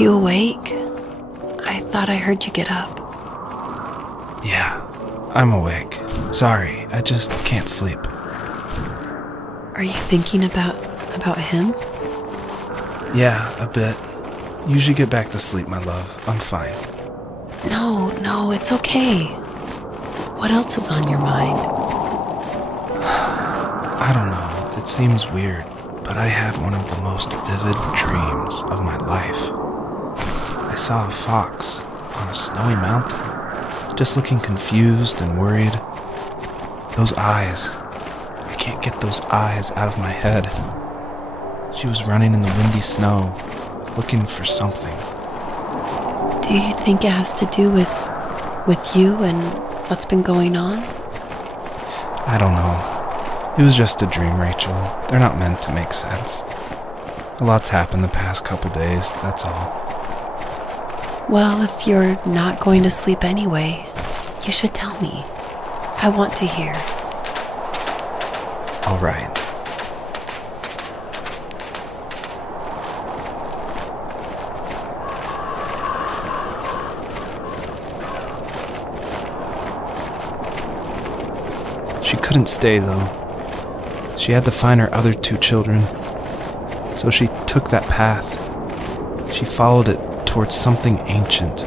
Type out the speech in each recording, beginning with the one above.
you awake? I thought I heard you get up. Yeah, I'm awake. Sorry, I just can't sleep. Are you thinking about him? Yeah, a bit. Usually get back to sleep, my love. I'm fine. No, it's okay. What else is on your mind? I don't know, it seems weird, but I had one of the most vivid dreams of my life. I saw a fox on a snowy mountain, just looking confused and worried. Those eyes, I can't get those eyes out of my head. She was running in the windy snow, looking for something. Do you think it has to do with you and what's been going on? I don't know. It was just a dream, Rachel. They're not meant to make sense. A lot's happened the past couple days, that's all. Well, if you're not going to sleep anyway, you should tell me. I want to hear. All right. She couldn't stay, though. She had to find her other 2 children. So she took that path. She followed it towards something ancient.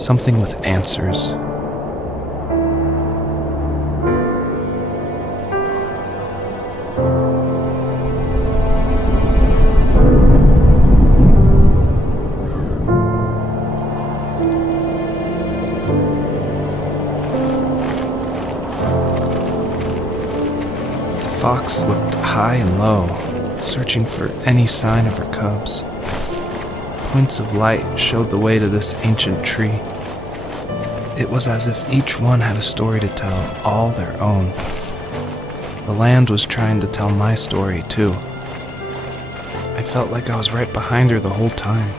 Something with answers. The fox looked high and low, searching for any sign of her cubs. Points of light showed the way to this ancient tree. It was as if each one had a story to tell, all their own. The land was trying to tell my story, too. I felt like I was right behind her the whole time.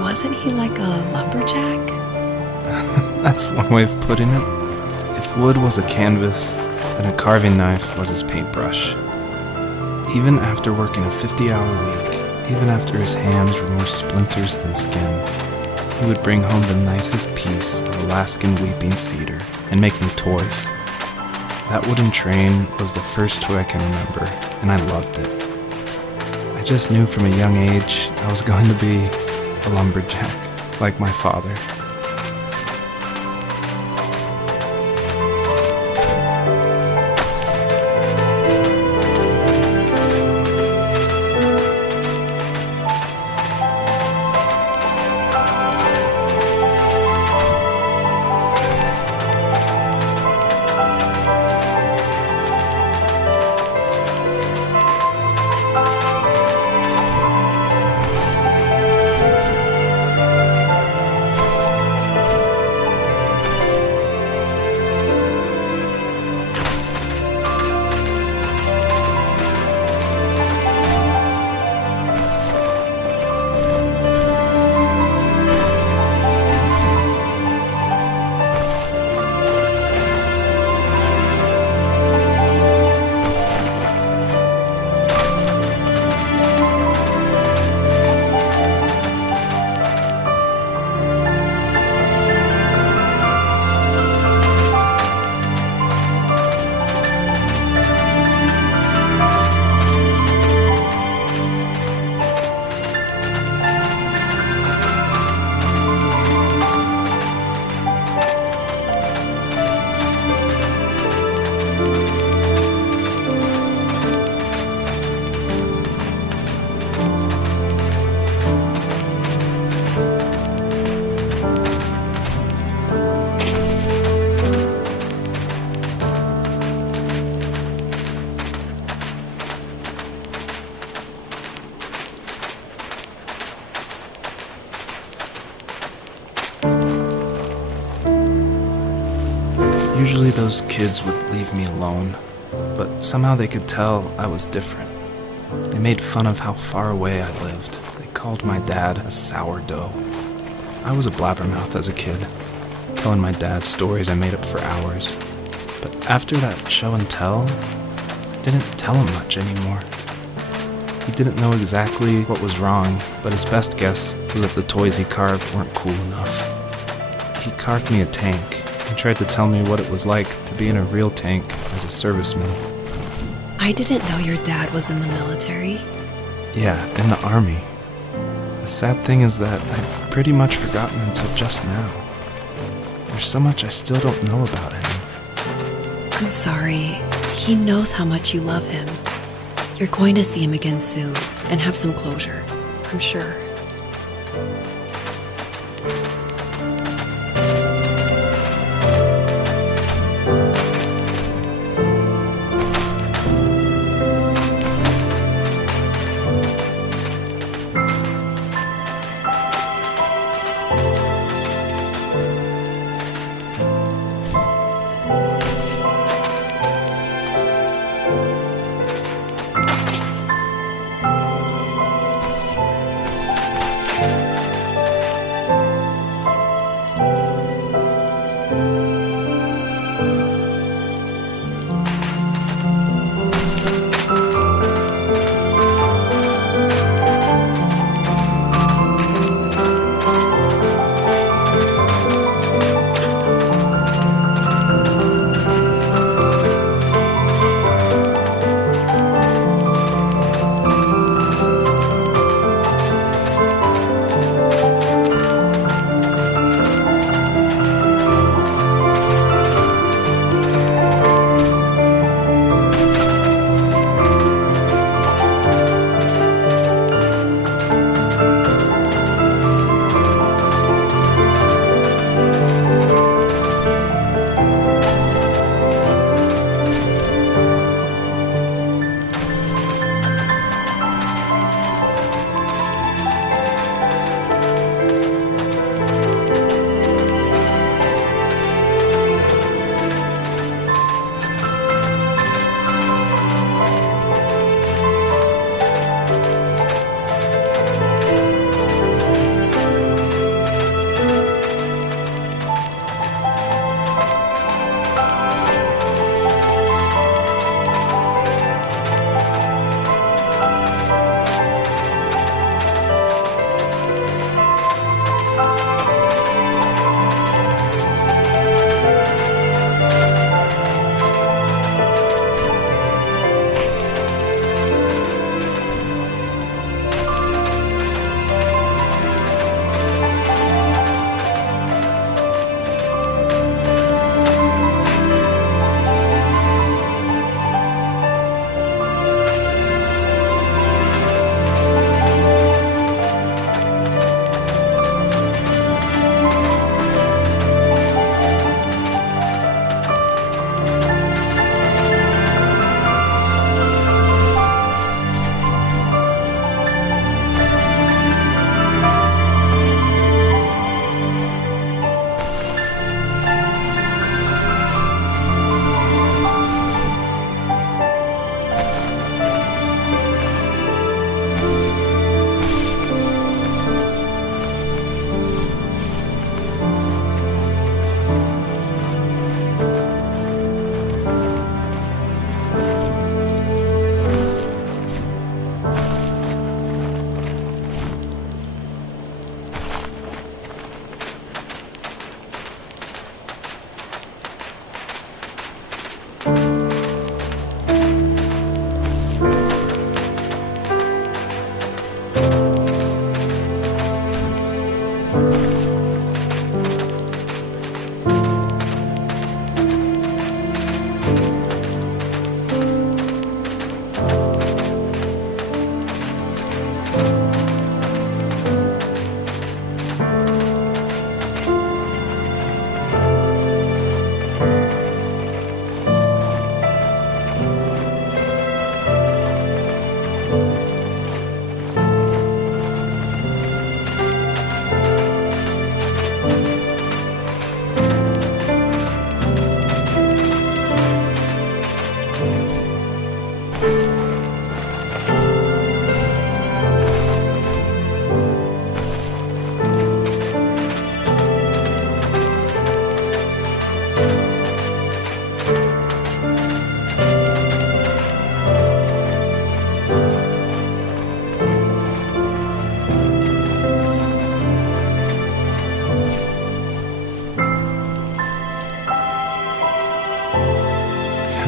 Wasn't he like a lumberjack? That's one way of putting it. If wood was a canvas, then a carving knife was his paintbrush. Even after working a 50-hour week, even after his hands were more splinters than skin, he would bring home the nicest piece of Alaskan weeping cedar and make me toys. That wooden train was the first toy I can remember, and I loved it. I just knew from a young age I was going to be a lumberjack, like my father. Usually those kids would leave me alone, but somehow they could tell I was different. They made fun of how far away I lived. They called my dad a sourdough. I was a blabbermouth as a kid, telling my dad stories I made up for hours. But after that show and tell, I didn't tell him much anymore. He didn't know exactly what was wrong, but his best guess was that the toys he carved weren't cool enough. He carved me a tank and tried to tell me what it was like to be in a real tank as a serviceman. I didn't know your dad was in the military. Yeah, in the army. The sad thing is that I'd pretty much forgotten until just now. There's so much I still don't know about him. I'm sorry. He knows how much you love him. You're going to see him again soon and have some closure, I'm sure.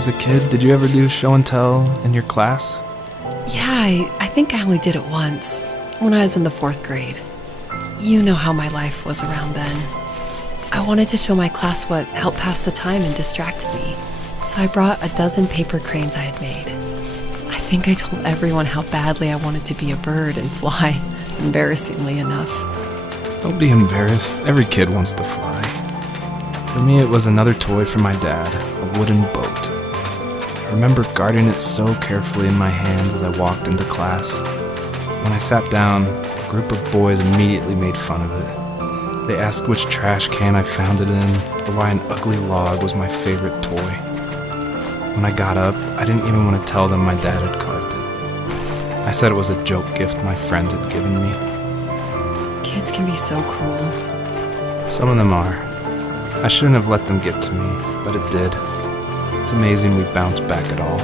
As a kid, did you ever do show and tell in your class? Yeah, I think I only did it once, when I was in the 4th grade. You know how my life was around then. I wanted to show my class what helped pass the time and distracted me, so I brought a dozen paper cranes I had made. I think I told everyone how badly I wanted to be a bird and fly, embarrassingly enough. Don't be embarrassed. Every kid wants to fly. For me, it was another toy from my dad, a wooden boat. I remember guarding it so carefully in my hands as I walked into class. When I sat down, a group of boys immediately made fun of it. They asked which trash can I found it in, or why an ugly log was my favorite toy. When I got up, I didn't even want to tell them my dad had carved it. I said it was a joke gift my friends had given me. Kids can be so cruel. Some of them are. I shouldn't have let them get to me, but it did. It's amazing we bounced back at all.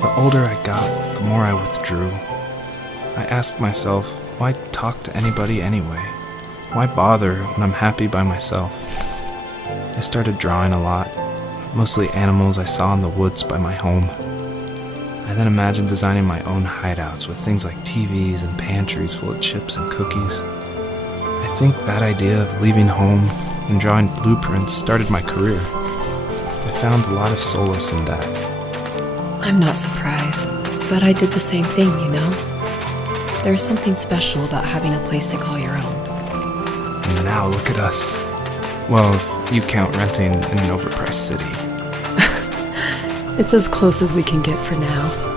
The older I got, the more I withdrew. I asked myself, why talk to anybody anyway? Why bother when I'm happy by myself? I started drawing a lot, mostly animals I saw in the woods by my home. I then imagined designing my own hideouts with things like TVs and pantries full of chips and cookies. I think that idea of leaving home and drawing blueprints started my career. I found a lot of solace in that. I'm not surprised, but I did the same thing, you know? There's something special about having a place to call your own. And now look at us. Well, if you count renting in an overpriced city. It's as close as we can get for now.